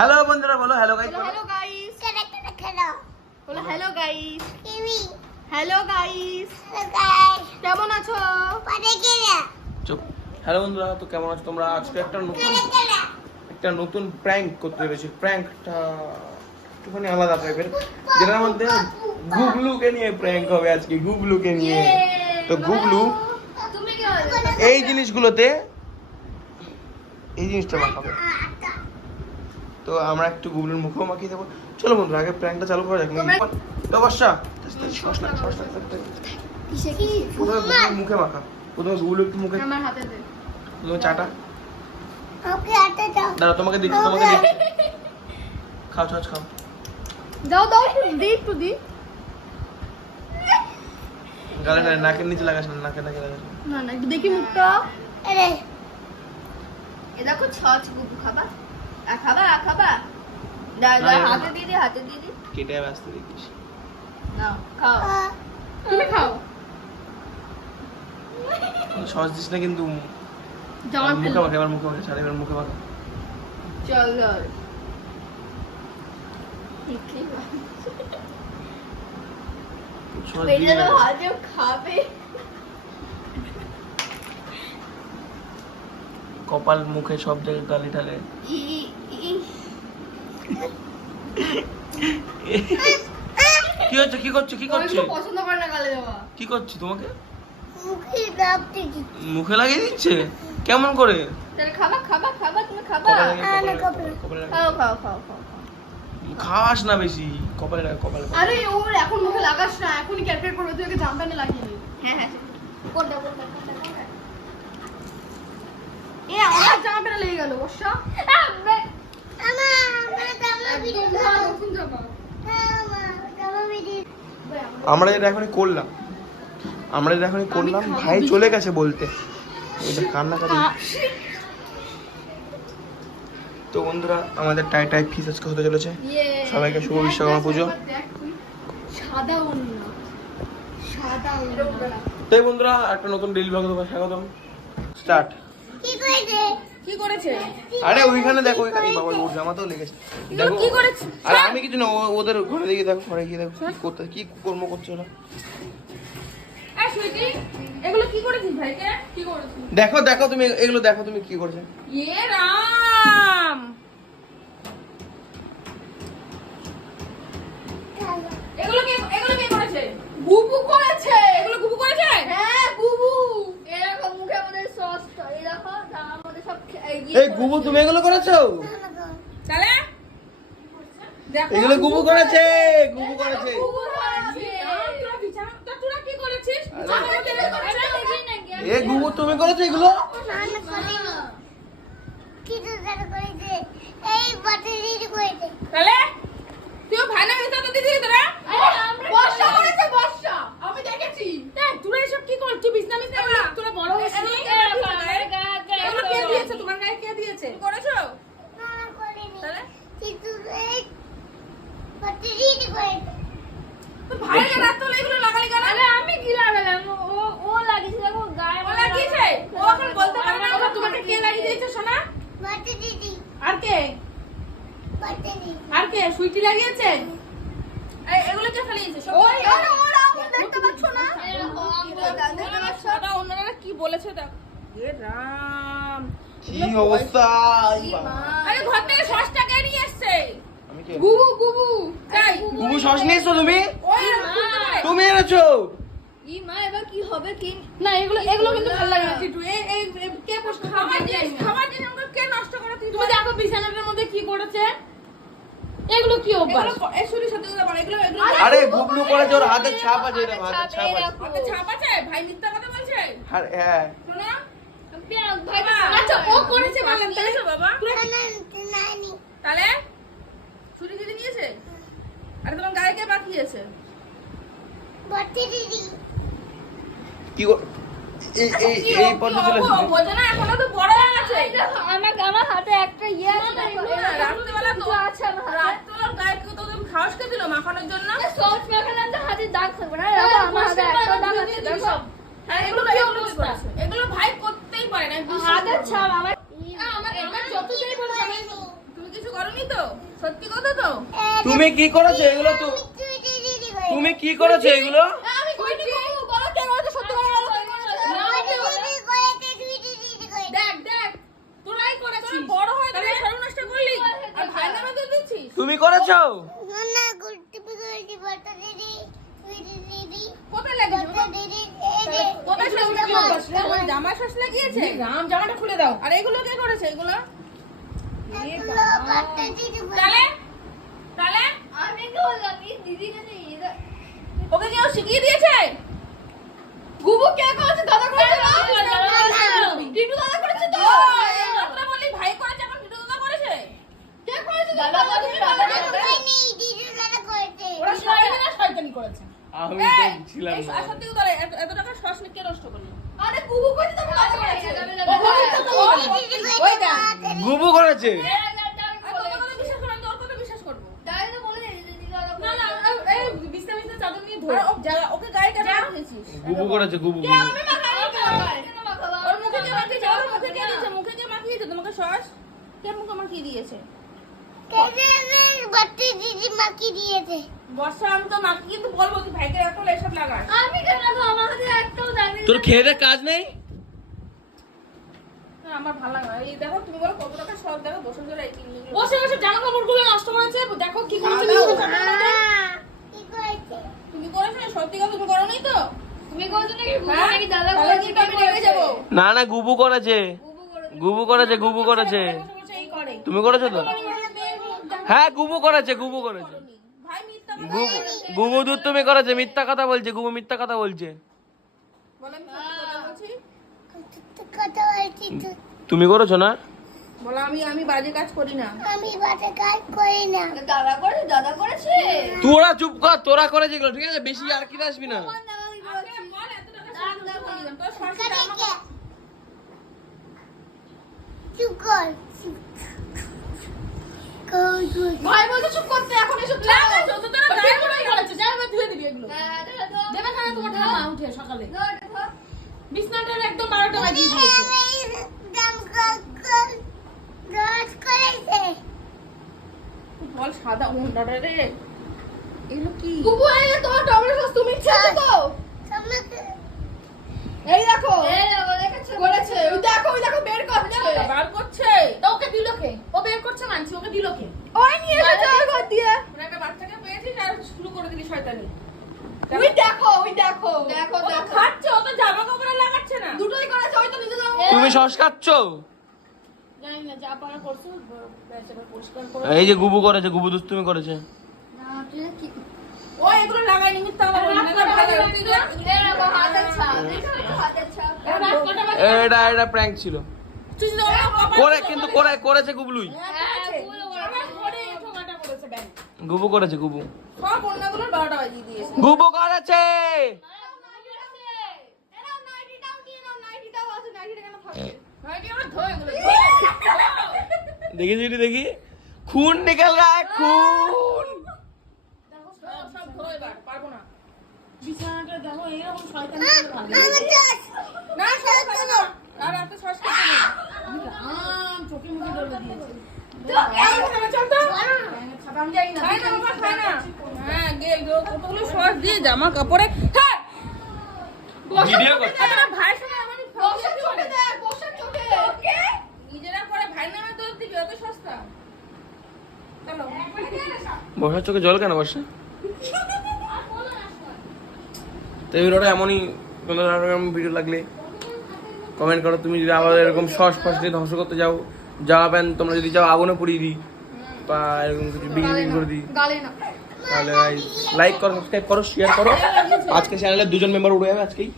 Hello বন্ধুরা বলো hello guys hello guys বলো হ্যালো গাইস হ্যালো গাইস কেমন আছো? চুপ। হ্যালো বন্ধুরা তো কেমন আছো তোমরা? আজকে একটা নতুন একটা নতুন প্র্যাঙ্ক করতে পেরেছি। প্র্যাঙ্কটা একটুখানি আলাদা টাইপের যেটার মধ্যে গুগলুকে নিয়ে প্র্যাঙ্ক হবে আজকে গুগলুকে নিয়ে। তো গুগলু তুমি কি হবে এই জিনিসগুলোতে এই জিনিসটা মাখাবে তো আমরা একটু গুগলুর মুখেও মাখিয়ে দেবো। চলো বন্ধুরা আগে প্র্যাঙ্কটা চালু করা যাক নাকি? তো বর্ষা সস লাগ, সস লাগ, সস লাগ। কিসে কি? প্রথমে মুখে মাখা। প্রথমে গুগলু একটু মুখে চাটা। দাঁড়া তোমাকে দিচ্ছি তোমাকে দিচ্ছি। খাও ছাচ খাও। দাও দাও একটু দি একটু দি। গালে গালে নাকের নিচে লাগাস না নাকে নাকে লাগাস না। না দেখি মুখটা। এ দেখো ছচ গুবু খাবা। খাবা খাবা। না, হাতে না। দি হাতে দিয়ে দি। কেটে ব্যস্ত দেখিস। নাও খাও। তুমি খাও। সস দিস না কিন্তু। মুখে ফেলো এবার মুখে মাখা ছাড় এবার মুখে মাখা। চল চল। দিয়ে যে হাতে খাবে। কপাল মুখে সব জায়গায় গালি ঢালে কি হচ্ছে? কি করছ? কি করছ? পছন্দ করে না গালে দেওয়া। কি করছি তোমাকে? মুখে লাগিয়ে দিচ্ছে? কেমন করে? খাবা খাবা খাবা তুমি খাবা। লাগে। খাও খাও খাও খাও খাস না বেশি। কপালে লাগে, কপালে আরে ওর এখন মুখে লাগাস না। এখনই ক্যালকুলেট করবে। তুই ওকে জামদানি লাগিয়ে নি হ্যাঁ হ্যাঁ কোনটা কোনটা এ আমার লেগে গেল যেটা এখনই করলাম আমরা যেটা এখনই করলাম ভাই চলে গেছে বলতে। এটা কান্নাকাটি। তো বন্ধুরা আমাদের টাই টাই ফিস আজকে হতে চলেছে। ইয়ে সবাইকে শুভ বিশ্বকর্মা পুজো। সাদা সাদা তাই বন্ধুরা একটা নতুন ডেলি ব্লগ তোমার স্বাগতম। স্টার্ট কি করেছে? আরে ওইখানে দেখো ওইখানে বাবা ওর জামাতেও লেগেছে। দেখো কি করেছে? আরে আমি কিছু না ওদের ঘরে দিকে দেখো ঘরে গিয়ে দেখো কি করতে কি কর্ম করছে ওরা। এগুলো কি করেছিস ভাইকে? কি করেছিস দেখো দেখো তুমি এগুলো দেখো তুমি কি করছে। ইয়ে রাম! এগুলো কে এগুলো কে করেছে? বুবু করেছে? এগুলো হ্যাঁ। এরকম আমাদের সস এই দেখো জামার মধ্যে সব এই ইয়ে গুবু তুমি এগুলো করেছ? তাহলে? এগুলো গুবু করেছে গুবু করেছে। এ তুমি করেছ এগুলো? কি করেছে এই বাটি দিদি করেছে তাহলে তুই ভাই না এটা তো দিদি তোরা বর্ষা করেছে বর্ষা আমি দেখেছি দেখ তোরা এসব কি করছিস তুই বিছনা মিছনা এগুলো তোরা বড় হয়েছিস এগুলো কে দিয়েছে তোমার গায়ে কে দিয়েছে করেছ নানা করেনি তাহলে কিন্তু এই বাটি দিদি করেছে তো ভাইয়ের রাত তো এগুলো লাগালি কেন? আরে আমি কি লাগালাম? ও ও লাগিয়েছে দেখো গায়ে ও লাগিয়েছে? ও এখন বলতে পারে না ওরা তোমাকে কে লাগিয়ে দিয়েছে সোনা? বাটি দিদি আর কে? বাটি দিদি আর কে? সুইটি লাগিয়েছে? এগুলো কে ফেলিয়েছে ওই ওরা ওরা দেখতে পাচ্ছ না? এরকম আঙুল দেখতে পাচ্ছ সাদা অন্যরা কি বলেছে দেখ। এ রাম। কি অবস্থা? আরে ঘর থেকে সসটা কে নিয়ে এসছে আমি কে গুবু গুবু। তাই গুবু সস নিয়েছো তুমি। তুমি এনেছো? ই মা এবার কি হবে কি? না এগুলো এগুলো কিন্তু ভালো লাগে না টিটু এই এই কে প্রশ্ন খাবার জিনিস খাবার জিনিসগুলো কে নষ্ট করে তুমি দেখো বিছানাটার মধ্যে কি করেছে? এগুলো কি অভ্যাস? এই শুধু সত্যি কথা বল এগুলো এগুলো আরে গুবলু করেছে ওর হাতে ছাপ আছে এটা হাতে ছাপ আছে। হাতে ছাপ আছে? ভাই মিথ্যা কথা বলছে? আর হ্যাঁ। শোনা। আচ্ছা ও করেছে বললাম তাই বাবা। তাহলে? আরে তোমার গায়ে কে বাকিয়েছে বাটি দিদি কি কর- এই এই এই পথে চলে এসেছে বোঝে না এখনও তো বড় হয়ে গেছে আমার আমার হাতে একটা ইয়ে আছে রাত্রিবেলা তো আছে আমার গায়ে কেউ তো তুমি খাওয়াস কে দিল মাখানোর জন্য? সস মাখালে তো হাতে দাগ থাকবে না। আমার হাতে একটা দাগ আছে দেখো। হ্যাঁ এগুলো কি এগুলো ভাই করতেই পারে না ছাপ আমার আমার তুমি কিছু করো করনি। তো? সত্যি কথা তুমি কি করেছ এগুলো তুমি কি করেছ এগুলো? আমি কইনি গো বলো কে করেছে? সত্যি করে বলো কে করেছে? না, দিদি করেছে তুই দিদি করে দেখ দেখ তোরাই করেছিস। বড় হয়ে তুই সর্বনাশ করলি। আর ভাই নামে তো দিচ্ছিস। তুমি করেছ? জামা শ্বাস লাগিয়েছে? রাম জামাটা খুলে দাও। আর এগুলো কে করেছে? এগুলো? তাহলে তাহলে? আমি কি বললাম এই দিদি জানে ওকে কেউ শিখিয়ে দিয়েছে? গুবু কে করেছে? দাদা করেছে না না। টিটু দাদা করেছে। তো? আমরা বলি ভাই করেছে এখন ভিডিও দাদা করেছে? কে করেছে? দাদা করেছে দাদা করেছে। করেনি দিদি দাদা করেছে। ওরা শয়তানি না শয়তানি করেছে। আমি এই, তো ছিলাম এই, সত্যি কথা এত এত টাকা শ্বাস নিয়ে কে নষ্ট করল? আরে গুবু করেছে তো দাদা করেছে। তো ওই গুবু করেছে? আমার কাছে একটাও জানি তোর খেয়ে কাজ নেই? না, আমার ভালো লাগে। এই দেখো, তুমি বলো কত টাকা শখ দেখো, বসে বসে বসে বসে জামা কাপড়গুলো নষ্ট করেছে দেখো কি করেছে দাও, নিজের দাও। জামার মধ্যে। কি করেছে তুমি করেছ না? সত্যি কথা তুমি করোনি তো? তুমি করেছ নাকি গুবু হ্যাঁ? নাকি দাদা তাহলে করেছে কিন্তু আমি রেগে যাব। না না গুবু করেছে। গুবু করেছে। গুবু করেছে গুবু করেছে। বসে বসে এই করে। তুমি করেছ তো? হ্যাঁ গুবু করেছে গুবু করেছে। ভাই গুবু দুধ তুমি করেছে মিথ্যা কথা বলছে গুবু মিথ্যা কথা বলছে। তো। তুমি করেছ না? আমি আমি কাজ করি না। আমি বাটে কাজ করি না। দাদা করেছে দাদা করেছে? তোরা চুপ কর তোরা করেছে ঠিক আছে? বেশি আর কি আসবি না আমার দাদা কি আগে করেছে? বল, এত টাকা সাহায্য শাশুড়ি কানে আমাকে- কে চুপ করতে এখন এসব না। না, ধুয়ে দিবি এগুলো। হ্যাঁ, তো। দেবে খানা তোমার ঠান্ডা উঠে সকালে। তো। বিছনাটার একদম বারোটা বাজিয়ে বল সাদা উন্ডাটা রে এগুলো কি? গুবু, এই তোমার টমেটো সস তুমি খেয়েছো তো? এই দেখো। করেছে। ওই দেখো, ওই দেখো, বের করছে। বার করছে তো ওকে দিল কে ও বের করছে মানছি ওকে দিল কে ওই নিয়ে এসেছে ওই ঘর দিয়ে। একটা বাচ্চাকে পেয়েছিস আর শুরু করে দিলি শয়তানি ওই দেখো, ওই দেখো। দেখো, দেখো। খাচ্ছে ও তো জামা কাপড়ে লাগাচ্ছে না দুটোই করেছে, ওই তো নিজে তুমি সস খাচ্ছ জানি না যা পারা করছ বেচারা পরিষ্কার করে এই যে গুবু করেছে গুবু দুধ তুমি করেছে না, কি? ও এগুলো লাগাই এটা এটা প্র্যাঙ্ক ছিল। করে কিন্তু করে করেছে গুবলুই। হ্যাঁ, ব্যাংক গুবু করেছে গুবু। সব অন্যগুলো বারোটা বাজিয়ে দিয়েছে। গুবু করেছে! দেখি দেখি খুন নিকল রা হ্যাঁ, খুন! এবার পারব না। বিছানাটা দেখো এরকম শয়তানি না না আর শ্বাস আম চোখে মুখে দিয়েছে। হ্যাঁ জামা কাপড়ে। হ্যাঁ! বর্ষার চোখে জল কেন বর্ষা তো এই ভিডিওটা এমনই তোমাদের এরকম ভিডিও লাগলে কমেন্ট করো। তুমি যদি আবার এরকম সস ফস দিয়ে ধ্বংস করতে যাও জামা প্যান্ট তোমরা যদি যাও আগুনে পুড়িয়ে দিই বা এরকম কিছু বিক্রি বিক্রি করে দিই। তাহলে লাইক করো সাবস্ক্রাইব করো শেয়ার করো। আজকে চ্যানেলের দুজন মেম্বার উড়ে যাবে আজকেই।